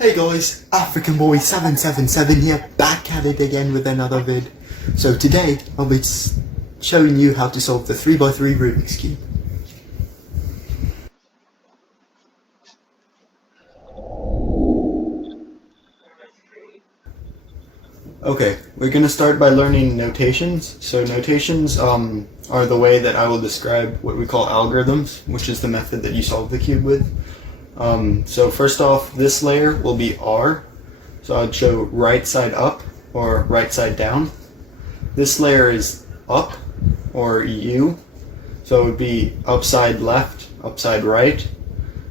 Hey guys, African Boy 777 here, back at it again with another vid. So today, I'll be showing you how to solve the 3x3 Rubik's Cube. Okay, we're going to start by learning notations. So notations are the way that I will describe what we call algorithms, which is the method that you solve the cube with. So first off, this layer will be R. So I'd show right side up or right side down. This layer is up or U. So it would be upside left, upside right.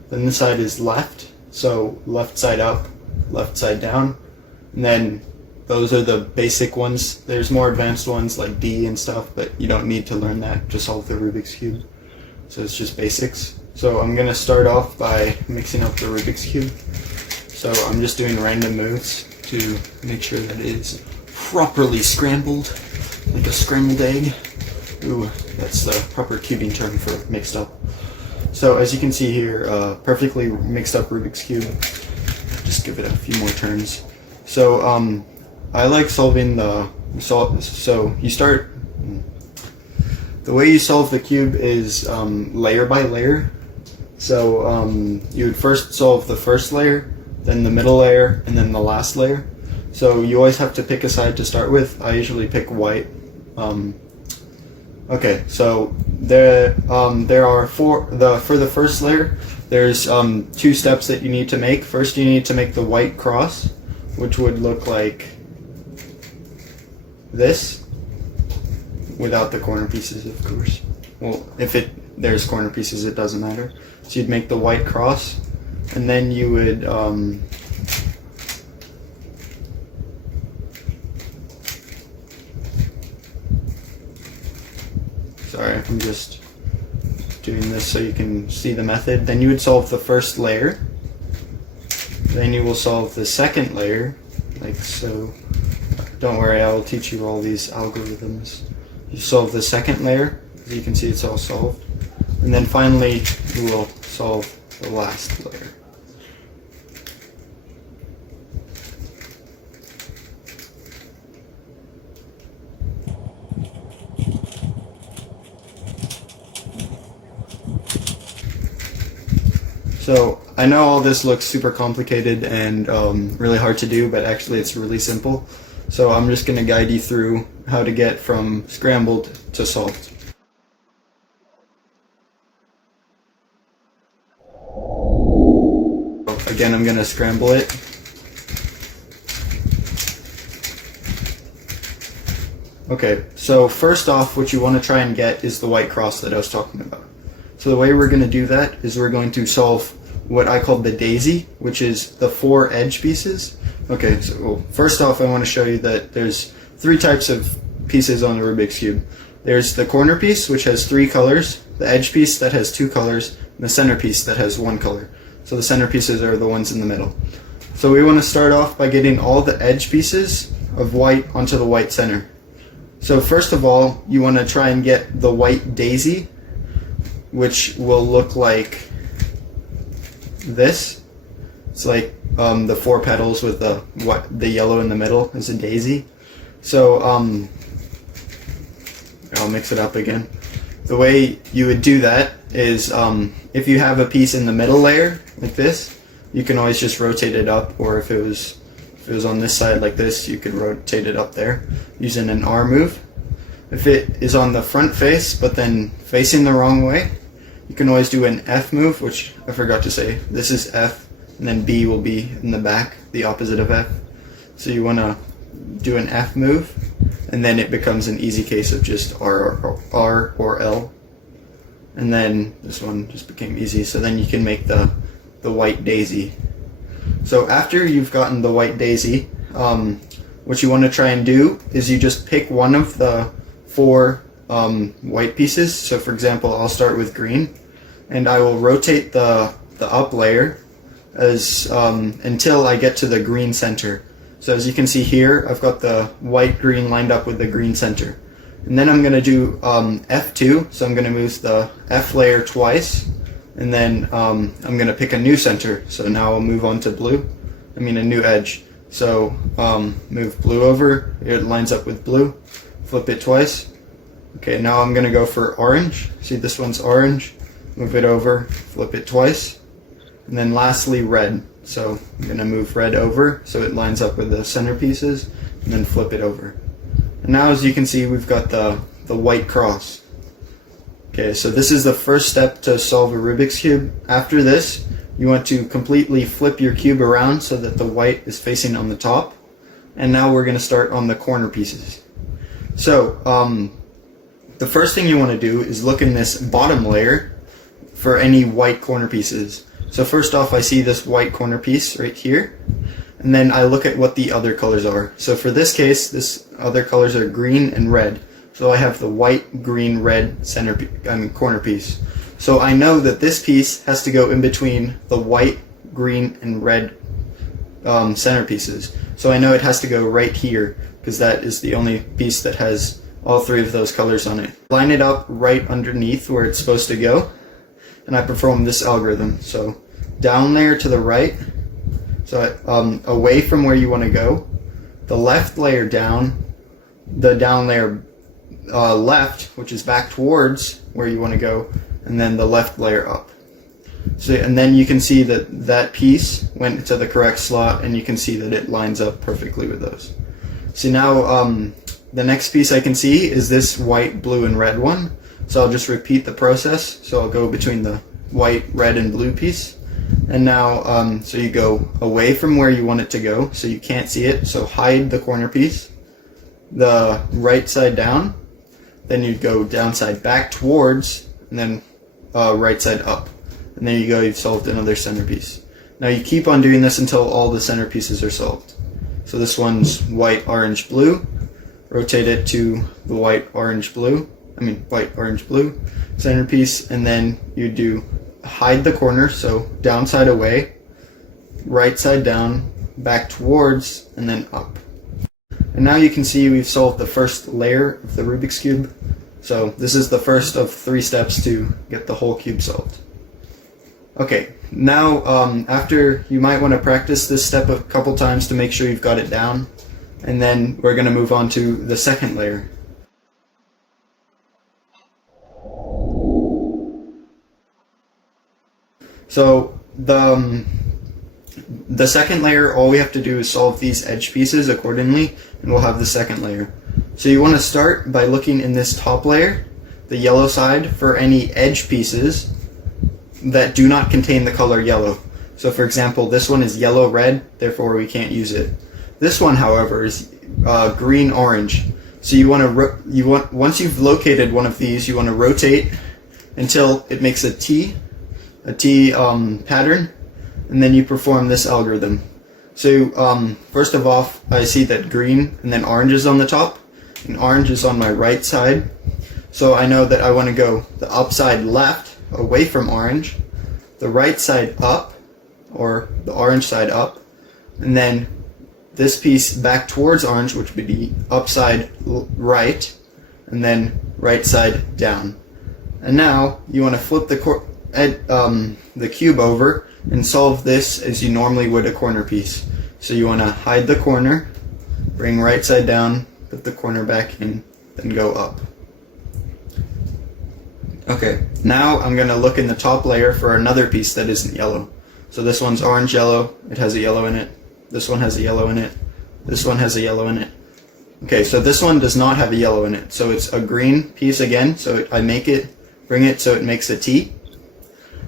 Then this side is left. So left side up, left side down. And then those are the basic ones. There's more advanced ones like D and stuff, but you don't need to learn that to solve the Rubik's Cube. So it's just basics. So I'm going to start off by mixing up the Rubik's Cube. So I'm just doing random moves to make sure that it is properly scrambled, like a scrambled egg. Ooh, that's the proper cubing term for mixed up. So as you can see here, perfectly mixed up Rubik's Cube. Just give it a few more turns. So I like solving the the way you solve the cube is layer by layer. So you would first solve the first layer, then the middle layer, and then the last layer. So you always have to pick a side to start with. I usually pick white. Okay, so there are for the first layer, there's two steps that you need to make. First, you need to make the white cross, which would look like this, without the corner pieces, of course. Well, if there's corner pieces, it doesn't matter. So you'd make the white cross, and then you would sorry, I'm just doing this so you can see the method. Then you would solve the first layer. Then you will solve the second layer, like so. Don't worry, I will teach you all these algorithms. You solve the second layer, as you can see it's all solved. And then finally, you will solve the last layer. So I know all this looks super complicated and really hard to do, but actually it's really simple. So I'm just going to guide you through how to get from scrambled to solved. Again, I'm going to scramble it. Okay, so first off, what you want to try and get is the white cross that I was talking about. So the way we're going to do that is we're going to solve what I call the daisy, which is the 4 edge pieces. Okay, so first off, I want to show you that there's 3 types of pieces on the Rubik's Cube. There's the corner piece, which has 3 colors, the edge piece that has 2 colors, and the center piece that has 1 color. So the center pieces are the ones in the middle. So we want to start off by getting all the edge pieces of white onto the white center. So first of all, you want to try and get the white daisy, which will look like this. It's like the 4 petals with the yellow in the middle is a daisy. So I'll mix it up again. The way you would do that is if you have a piece in the middle layer like this, you can always just rotate it up, or if it was on this side like this, you could rotate it up there using an R move. If it is on the front face but then facing the wrong way, you can always do an F move, which I forgot to say. This is F, and then B will be in the back, the opposite of F. So you want to do an F move, and then it becomes an easy case of just R or L. And then this one just became easy, so then you can make the white daisy. So after you've gotten the white daisy, what you want to try and do is you just pick one of the 4 white pieces. So for example, I'll start with green, and I will rotate the up layer as until I get to the green center. So as you can see here, I've got the white green lined up with the green center. And then I'm going to do F2, so I'm going to move the F layer twice, and then I'm going to pick a new center. So now I'll move on to blue, a new edge. So move blue over, it lines up with blue, flip it twice. Okay, now I'm gonna go for orange. See, this one's orange, move it over, flip it twice. And then lastly, red. So I'm gonna move red over so it lines up with the centerpieces, and then flip it over. And now as you can see, we've got the white cross. Okay, so this is the first step to solve a Rubik's Cube. After this, you want to completely flip your cube around so that the white is facing on the top. And now we're going to start on the corner pieces. So, the first thing you want to do is look in this bottom layer for any white corner pieces. So first off, I see this white corner piece right here. And then I look at what the other colors are. So for this case, this other colors are green and red. So I have the white, green, red corner piece. So I know that this piece has to go in between the white, green, and red centerpieces. So I know it has to go right here because that is the only piece that has all three of those colors on it. Line it up right underneath where it's supposed to go, and I perform this algorithm. So down layer to the right, so away from where you want to go, the left layer down, the down layer left, which is back towards where you want to go, and then the left layer up. So, and then you can see that that piece went to the correct slot, and you can see that it lines up perfectly with those. So now the next piece I can see is this white, blue, and red one. So I'll just repeat the process. So I'll go between the white, red, and blue piece. And now, so you go away from where you want it to go, so you can't see it. So hide the corner piece, the right side down, then you'd go down side back towards, and then right side up. And there you go, you've solved another centerpiece. Now you keep on doing this until all the centerpieces are solved. So this one's white, orange, blue. Rotate it to the white, orange, blue centerpiece, and then you do hide the corner, so down side away, right side down, back towards, and then up. And now you can see we've solved the first layer of the Rubik's Cube. So this is the first of 3 steps to get the whole cube solved. Okay, now after, you might want to practice this step a couple times to make sure you've got it down, and then we're going to move on to the second layer. So the second layer, all we have to do is solve these edge pieces accordingly, and we'll have the second layer. So you want to start by looking in this top layer, the yellow side, for any edge pieces that do not contain the color yellow. So for example, this one is yellow-red, therefore we can't use it. This one, however, is green-orange. So you want to once you've located one of these, you want to rotate until it makes a T pattern, and then you perform this algorithm. So first of all, I see that green and then orange is on the top, and orange is on my right side. So I know that I want to go the upside left, away from orange, the right side up, or the orange side up, and then this piece back towards orange, which would be upside right, and then right side down. And now you want to flip the cube over and solve this as you normally would a corner piece. So you want to hide the corner, bring right side down, put the corner back in, then go up. Okay, now I'm going to look in the top layer for another piece that isn't yellow. So this one's orange-yellow, it has a yellow in it. This one has a yellow in it. This one has a yellow in it. Okay, so this one does not have a yellow in it. So it's a green piece again, so I bring it so it makes a T.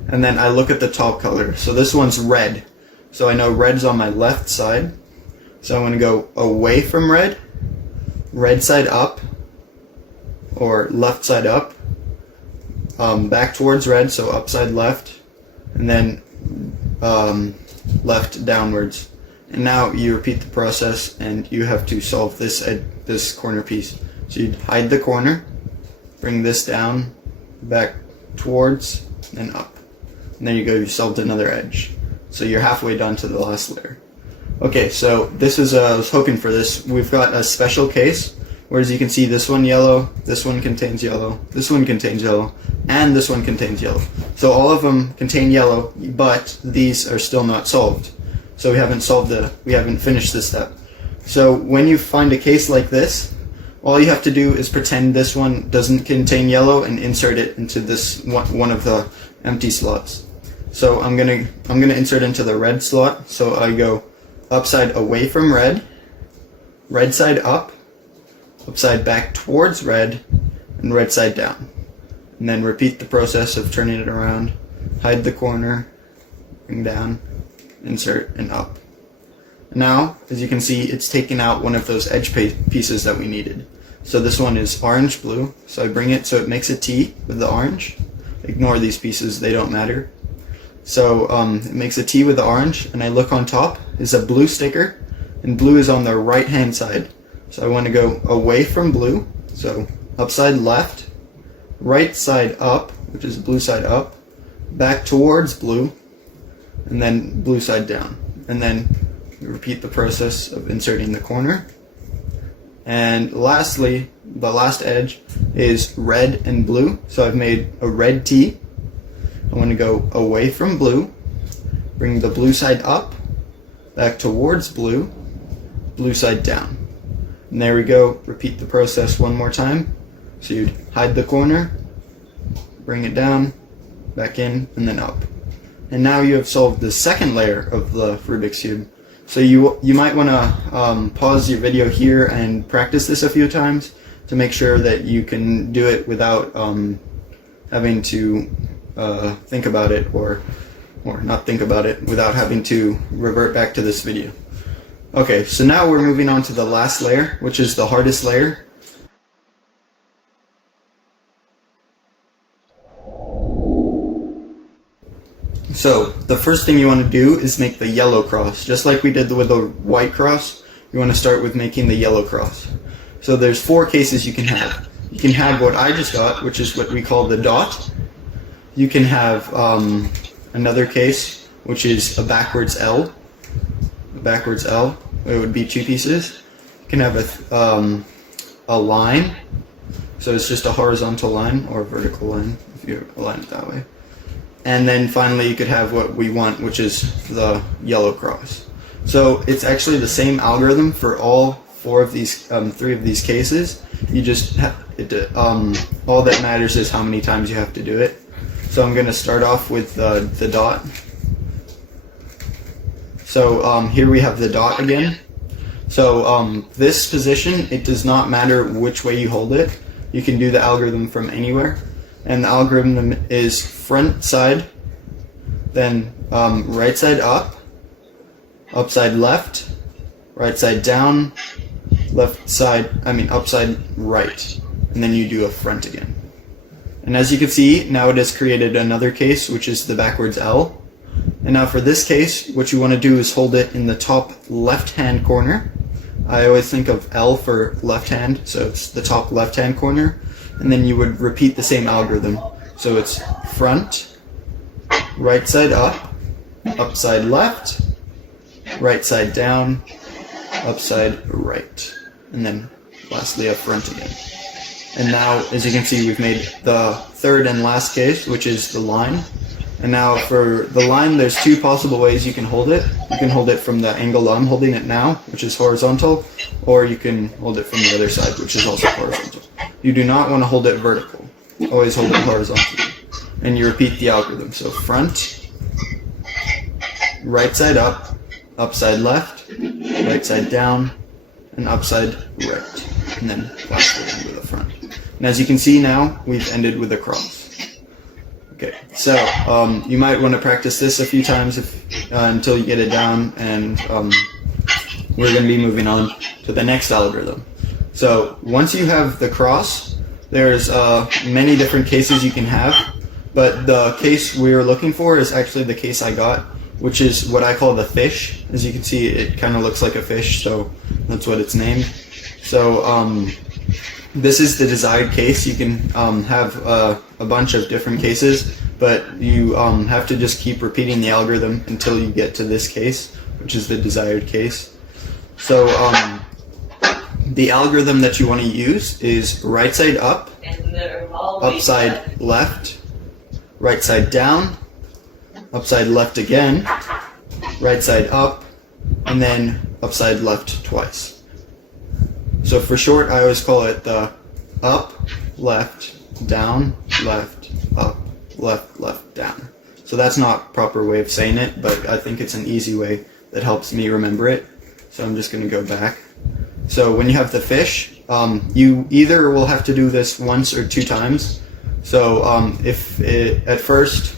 And then I look at the top color. So this one's red. So I know red's on my left side. So I'm going to go away from red, red side up, or left side up, back towards red, so upside left, and then left downwards. And now you repeat the process, and you have to solve this corner piece. So you hide the corner, bring this down, back towards, and up. And there you go, you've solved another edge. So you're halfway done to the last layer. Okay, so this is, I was hoping for this. We've got a special case, whereas you can see this one yellow, this one contains yellow, this one contains yellow, and this one contains yellow. So all of them contain yellow, but these are still not solved. So we haven't finished this step. So when you find a case like this, all you have to do is pretend this one doesn't contain yellow and insert it into this one of the empty slots. So I'm gonna insert into the red slot. So I go upside away from red, red side up, upside back towards red, and red side down. And then repeat the process of turning it around, hide the corner, bring down, insert, and up. Now, as you can see, it's taken out one of those edge pieces that we needed. So this one is orange blue, so I bring it so it makes a T with the orange. Ignore these pieces, they don't matter. So it makes a T with the orange, and I look on top is a blue sticker, and blue is on the right hand side. So I want to go away from blue, so upside left, right side up, which is blue side up, back towards blue, and then blue side down. And then repeat the process of inserting the corner. And lastly, the last edge is red and blue. So I've made a red T. I want to go away from blue, bring the blue side up, back towards blue, blue side down. And there we go. Repeat the process one more time. So you'd hide the corner, bring it down, back in, and then up. And now you have solved the second layer of the Rubik's Cube. So you might want to pause your video here and practice this a few times to make sure that you can do it without having to think about it, or not think about it, without having to revert back to this video. Okay, so now we're moving on to the last layer, which is the hardest layer. So the first thing you want to do is make the yellow cross. Just like we did with the white cross, you want to start with making the yellow cross. So there's 4 cases you can have. You can have what I just got, which is what we call the dot. You can have another case, which is a backwards L. A backwards L, it would be 2 pieces. You can have a line, so it's just a horizontal line or a vertical line if you align it that way. And then finally you could have what we want, which is the yellow cross. So it's actually the same algorithm for all 3 of these cases. You just all that matters is how many times you have to do it. So I'm going to start off with the dot. So here we have the dot again. So this position, it does not matter which way you hold it. You can do the algorithm from anywhere. And the algorithm is front side, then right side up, upside left, right side down, upside right, and then you do a front again. And as you can see, now it has created another case, which is the backwards L. And now for this case, what you want to do is hold it in the top left-hand corner. I always think of L for left hand, so it's the top left-hand corner. And then you would repeat the same algorithm. So it's front, right side up, upside left, right side down, upside right, and then lastly up front again. And now, as you can see, we've made the third and last case, which is the line. And now for the line, there's 2 possible ways you can hold it. You can hold it from the angle I'm holding it now, which is horizontal, or you can hold it from the other side, which is also horizontal. You do not want to hold it vertical. Always hold it horizontally. And you repeat the algorithm. So front, right side up, upside left, right side down, and upside right. And then lastly end with the front. And as you can see now, we've ended with a cross. Okay, so you might want to practice this a few times until you get it down, and we're going to be moving on to the next algorithm. So once you have the cross, there's many different cases you can have, but the case we're looking for is actually the case I got, which is what I call the fish. As you can see, it kind of looks like a fish, so that's what it's named. So this is the desired case. You can have a bunch of different cases, but you have to just keep repeating the algorithm until you get to this case, which is the desired case. So the algorithm that you want to use is right side up, upside left, right side down, upside left again, right side up, and then upside left twice. So for short, I always call it the up, left, down, left, up, left, left, down. So that's not proper way of saying it, but I think it's an easy way that helps me remember it. So I'm just going to go back. So when you have the fish, you either will have to do this once or 2 times. So if at first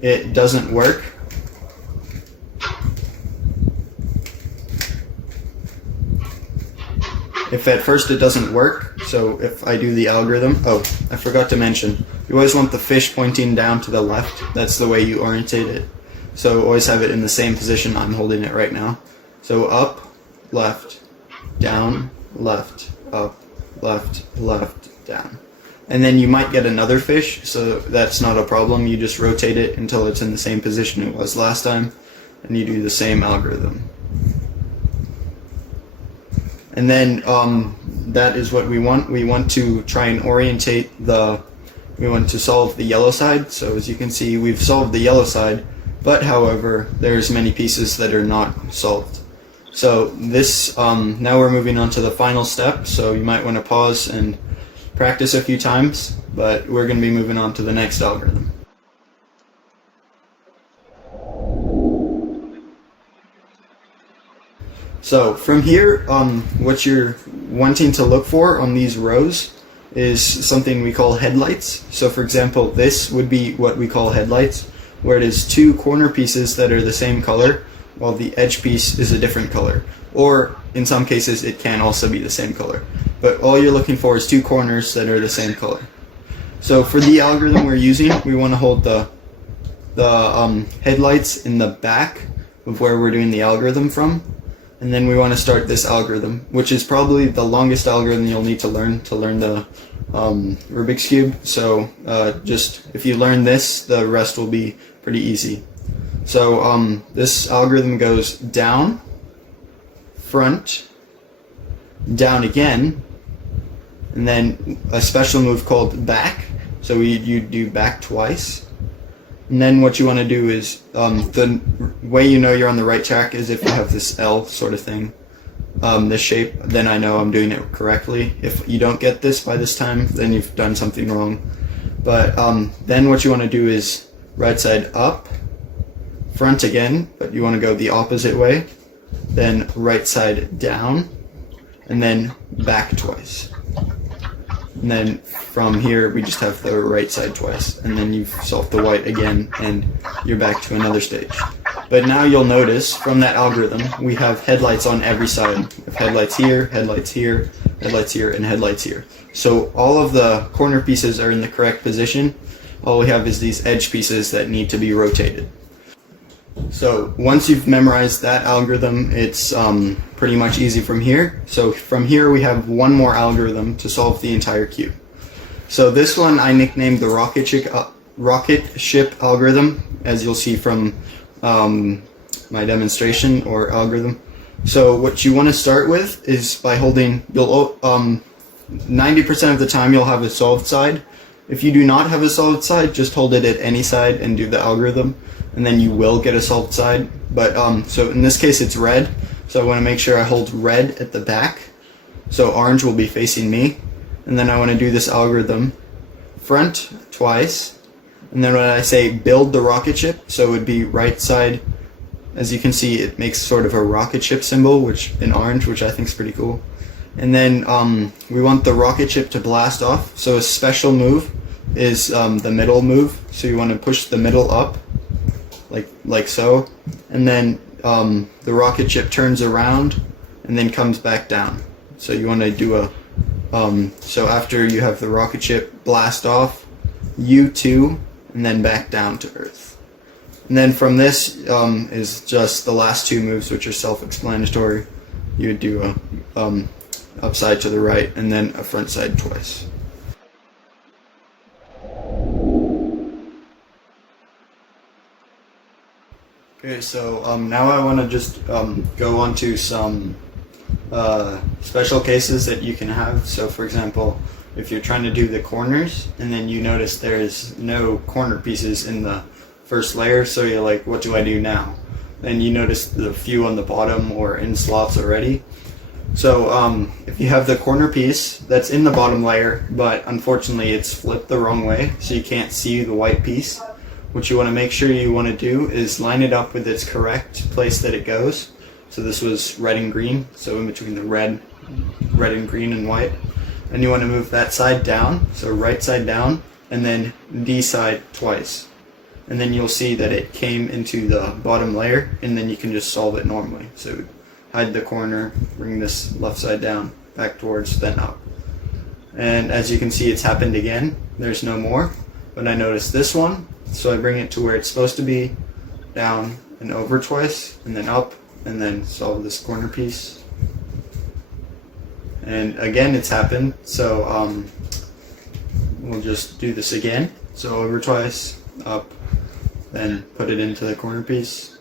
it doesn't work, so if I do the algorithm, oh, I forgot to mention, you always want the fish pointing down to the left. That's the way you orientate it. So always have it in the same position I'm holding it right now. So up, left, down, left, up, left, left, down. And then you might get another fish, so that's not a problem. You just rotate it until it's in the same position it was last time, and you do the same algorithm. And then that is what we want. We want to try and we want to solve the yellow side. So as you can see, we've solved the yellow side, but however, there's many pieces that are not solved. So this, now we're moving on to the final step, so you might want to pause and practice a few times, but we're going to be moving on to the next algorithm. So from here, what you're wanting to look for on these rows is something we call headlights. So for example, this would be what we call headlights, where it is 2 corner pieces that are the same color, while the edge piece is a different color. Or in some cases, it can also be the same color. But all you're looking for is 2 corners that are the same color. So for the algorithm we're using, we want to hold the headlights in the back of where we're doing the algorithm from. And then we want to start this algorithm, which is probably the longest algorithm you'll need to learn the Rubik's Cube. So just if you learn this, the rest will be pretty easy. So this algorithm goes down, front, down again, and then a special move called back. So you do back twice. And then what you want to do is, the way you know you're on the right track is if you have this L sort of thing, this shape, then I know I'm doing it correctly. If you don't get this by this time, then you've done something wrong. But then what you want to do is right side up, front again, but you want to go the opposite way, then right side down, and then back twice. And then from here we just have the right side twice, and then you've solved the white again and you're back to another stage. But now you'll notice from that algorithm we have headlights on every side. We have headlights here, headlights here, headlights here, and headlights here. So all of the corner pieces are in the correct position. All we have is these edge pieces that need to be rotated. So once you've memorized that algorithm, it's pretty much easy from here. So from here we have one more algorithm to solve the entire cube. So this one I nicknamed the rocket ship algorithm, as you'll see from my demonstration or algorithm. So what you want to start with is by holding, 90% of the time you'll have a solved side. If you do not have a solved side, just hold it at any side and do the algorithm, and then you will get a solved side. But so in this case it's red, so I want to make sure I hold red at the back, so orange will be facing me. And then I want to do this algorithm front twice, and then when I say build the rocket ship, so it would be right side. As you can see, it makes sort of a rocket ship symbol, which in orange, which I think is pretty cool. And then we want the rocket ship to blast off, so a special move is the middle move. So you want to push the middle up, like so, and then the rocket ship turns around and then comes back down. So you want to do a so after you have the rocket ship blast off, U2, and then back down to Earth. And then from this is just the last 2 moves, which are self-explanatory. You would do a upside to the right, and then a front side twice. Okay, so now I want to just go on to some special cases that you can have. So for example, if you're trying to do the corners and then you notice there's no corner pieces in the first layer, so you're like, what do I do now? and you notice the few on the bottom or in slots already. So if you have the corner piece that's in the bottom layer, but unfortunately it's flipped the wrong way, so you can't see the white piece, what you want to make sure you want to do is line it up with its correct place that it goes. So this was red and green, so in between the red and green and white. And you want to move that side down, so right side down, and then D side twice. And then you'll see that it came into the bottom layer, and then you can just solve it normally. So hide the corner, bring this left side down, back towards, then up. And as you can see, it's happened again. There's no more, but I noticed this one, so I bring it to where it's supposed to be, down and over twice, and then up, and then solve this corner piece. And again, it's happened, so we'll just do this again. So over twice, up, then put it into the corner piece.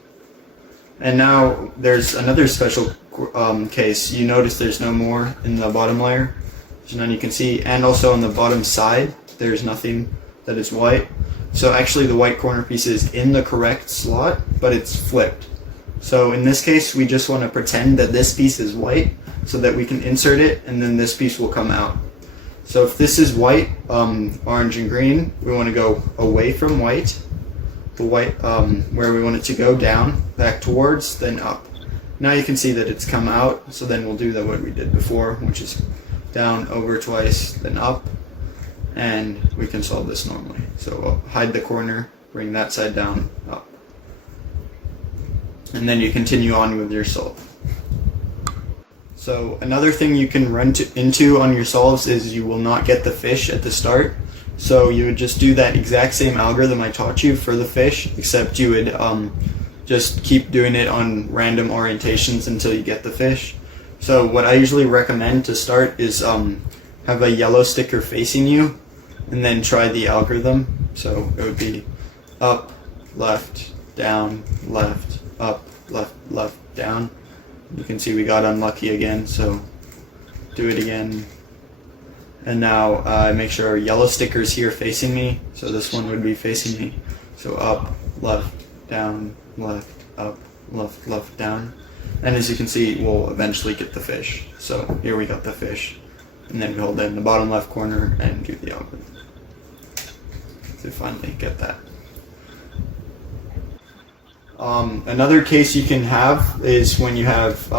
And now there's another special case. You notice there's no more in the bottom layer, so now you can see, and also on the bottom side, there's nothing that is white. So actually the white corner piece is in the correct slot, but it's flipped. So in this case, we just want to pretend that this piece is white so that we can insert it, and then this piece will come out. So if this is white, orange and green, we want to go away from white, the white where we want it to go, down, back towards, then up. Now you can see that it's come out, so then we'll do what we did before, which is down, over twice, then up, and we can solve this normally. So we'll hide the corner, bring that side down, up. And then you continue on with your solve. So another thing you can run into on your solves is you will not get the fish at the start. So you would just do that exact same algorithm I taught you for the fish, except you would just keep doing it on random orientations until you get the fish. So what I usually recommend to start is have a yellow sticker facing you, and then try the algorithm. So it would be up, left, down, left, up, left, left, down. You can see we got unlucky again, so do it again. And now make sure our yellow sticker is here facing me, so this one would be facing me. So up, left, down, left, up, left, left, down. And as you can see, we'll eventually get the fish. So here we got the fish. And then we hold it in the bottom left corner and do the algorithm to finally get that. Another case you can have is when you have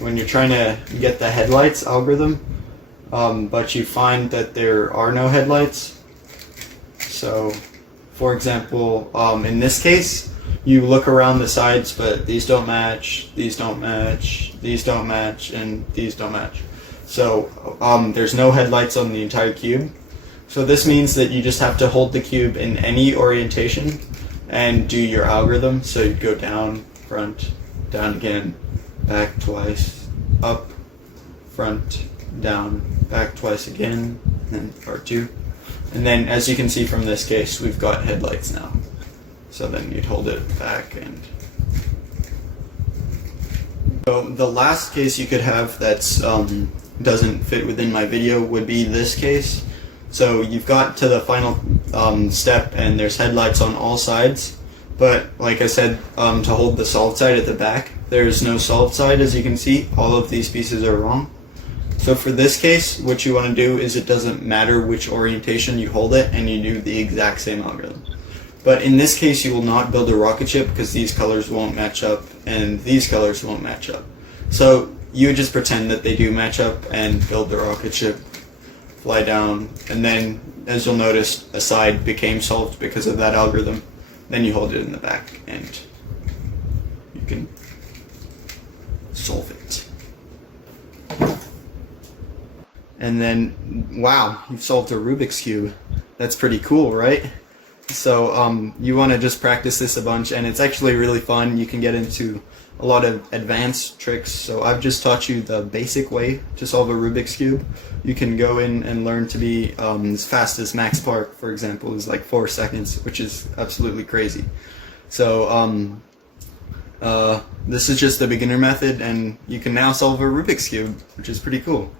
when you're trying to get the headlights algorithm, but you find that there are no headlights. So, for example, in this case, you look around the sides, but these don't match, these don't match, these don't match, and these don't match. So there's no headlights on the entire cube. So this means that you just have to hold the cube in any orientation and do your algorithm. So you go down, front, down again, back twice, up, front, down, back twice again, and then part two. And then as you can see from this case, we've got headlights now. So then you'd hold it back and... So the last case you could have that's doesn't fit within my video would be this case. So you've got to the final step and there's headlights on all sides, but like I said, to hold the solved side at the back, there's no solved side. As you can see, all of these pieces are wrong. So for this case, what you want to do is it doesn't matter which orientation you hold it, and you do the exact same algorithm. But in this case, you will not build a rocket ship because these colors won't match up and these colors won't match up. So you would just pretend that they do match up and build the rocket ship, fly down, and then as you'll notice, a side became solved because of that algorithm. Then you hold it in the back and you can solve it. And then, wow, you've solved a Rubik's Cube. That's pretty cool, right? So you want to just practice this a bunch, and it's actually really fun. You can get into a lot of advanced tricks. So I've just taught you the basic way to solve a Rubik's Cube. You can go in and learn to be as fast as Max Park, for example, is like 4 seconds, which is absolutely crazy. So this is just the beginner method, and you can now solve a Rubik's Cube, which is pretty cool.